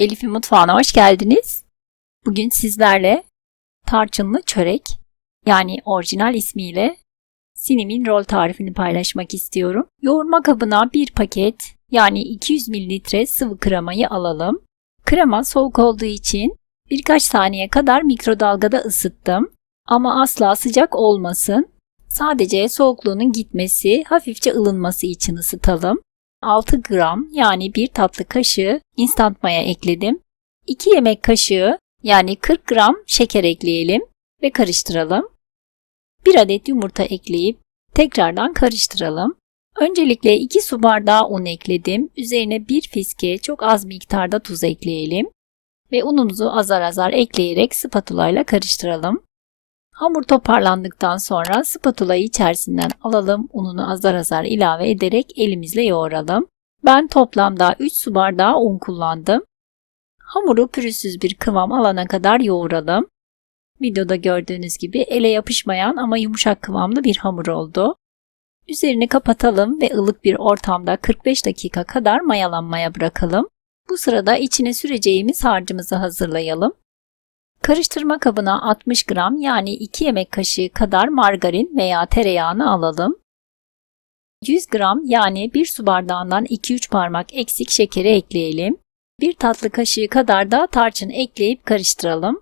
Elif'in mutfağına hoş geldiniz. Bugün sizlerle tarçınlı çörek yani orijinal ismiyle Sinim'in rol tarifini paylaşmak istiyorum. Yoğurma kabına bir paket yani 200 ml sıvı kremayı alalım. Krema soğuk olduğu için birkaç saniye kadar mikrodalgada ısıttım. Ama asla sıcak olmasın. Sadece soğukluğunun gitmesi, hafifçe ılınması için ısıtalım. 6 gram yani 1 tatlı kaşığı instant maya ekledim. 2 yemek kaşığı yani 40 gram şeker ekleyelim ve karıştıralım. 1 adet yumurta ekleyip tekrardan karıştıralım. Öncelikle 2 su bardağı un ekledim. Üzerine 1 fiske çok az miktarda tuz ekleyelim. Ve unumuzu azar azar ekleyerek spatula ile karıştıralım. Hamur toparlandıktan sonra spatulayı içerisinden alalım, ununu azar azar ilave ederek elimizle yoğuralım. Ben toplamda 3 su bardağı un kullandım. Hamuru pürüzsüz bir kıvam alana kadar yoğuralım. Videoda gördüğünüz gibi ele yapışmayan ama yumuşak kıvamlı bir hamur oldu. Üzerini kapatalım ve ılık bir ortamda 45 dakika kadar mayalanmaya bırakalım. Bu sırada içine süreceğimiz harcımızı hazırlayalım. Karıştırma kabına 60 gram yani 2 yemek kaşığı kadar margarin veya tereyağını alalım. 100 gram yani 1 su bardağından 2-3 parmak eksik şekeri ekleyelim. 1 tatlı kaşığı kadar da tarçın ekleyip karıştıralım.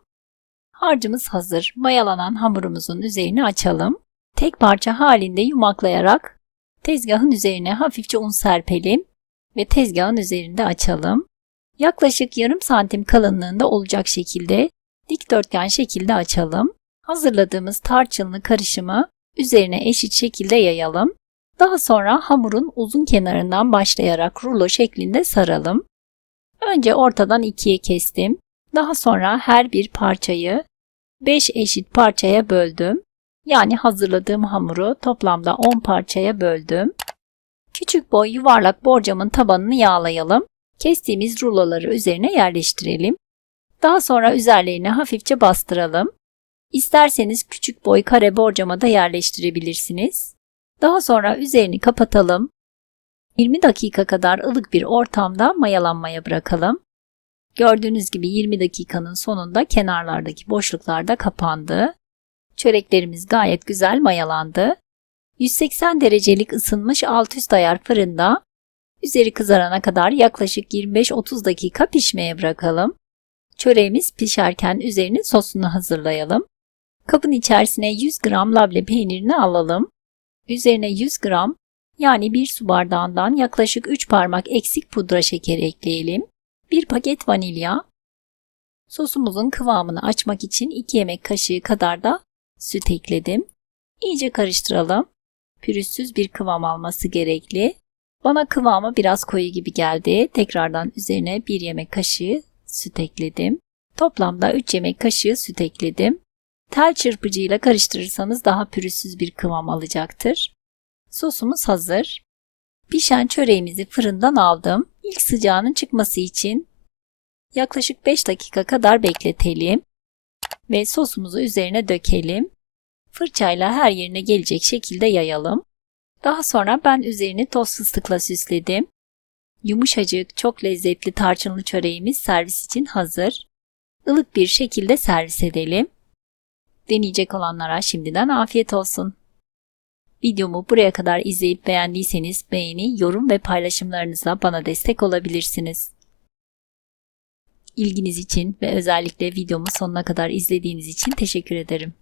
Harcımız hazır. Mayalanan hamurumuzun üzerini açalım. Tek parça halinde yumaklayarak tezgahın üzerine hafifçe un serpelim ve tezgahın üzerinde açalım. Yaklaşık yarım santim kalınlığında olacak şekilde dikdörtgen şekilde açalım. Hazırladığımız tarçınlı karışımı üzerine eşit şekilde yayalım. Daha sonra hamurun uzun kenarından başlayarak rulo şeklinde saralım. Önce ortadan ikiye kestim. Daha sonra her bir parçayı 5 eşit parçaya böldüm. Yani hazırladığım hamuru toplamda 10 parçaya böldüm. Küçük boy yuvarlak borcamın tabanını yağlayalım. Kestiğimiz ruloları üzerine yerleştirelim. Daha sonra üzerlerine hafifçe bastıralım. İsterseniz küçük boy kare borcama da yerleştirebilirsiniz. Daha sonra üzerini kapatalım. 20 dakika kadar ılık bir ortamda mayalanmaya bırakalım. Gördüğünüz gibi 20 dakikanın sonunda kenarlardaki boşluklar da kapandı. Çöreklerimiz gayet güzel mayalandı. 180 derecelik ısınmış alt üst ayar fırında üzeri kızarana kadar yaklaşık 25-30 dakika pişmeye bırakalım. Çöreğimiz pişerken üzerine sosunu hazırlayalım. Kabın içerisine 100 gram labne peynirini alalım. Üzerine 100 gram yani 1 su bardağından yaklaşık 3 parmak eksik pudra şekeri ekleyelim. 1 paket vanilya. Sosumuzun kıvamını açmak için 2 yemek kaşığı kadar da süt ekledim. İyice karıştıralım. Pürüzsüz bir kıvam alması gerekli. Bana kıvamı biraz koyu gibi geldi. Tekrardan üzerine 1 yemek kaşığı süt ekledim. Toplamda 3 yemek kaşığı süt ekledim. Tel çırpıcıyla karıştırırsanız daha pürüzsüz bir kıvam alacaktır. Sosumuz hazır. Pişen çöreğimizi fırından aldım. İlk sıcağının çıkması için yaklaşık 5 dakika kadar bekletelim ve sosumuzu üzerine dökelim. Fırçayla her yerine gelecek şekilde yayalım. Daha sonra ben üzerini toz fıstıkla süsledim. Yumuşacık, çok lezzetli tarçınlı çöreğimiz servis için hazır. Ilık bir şekilde servis edelim. Deneyecek olanlara şimdiden afiyet olsun. Videomu buraya kadar izleyip beğendiyseniz beğeni, yorum ve paylaşımlarınızla bana destek olabilirsiniz. İlginiz için ve özellikle videomu sonuna kadar izlediğiniz için teşekkür ederim.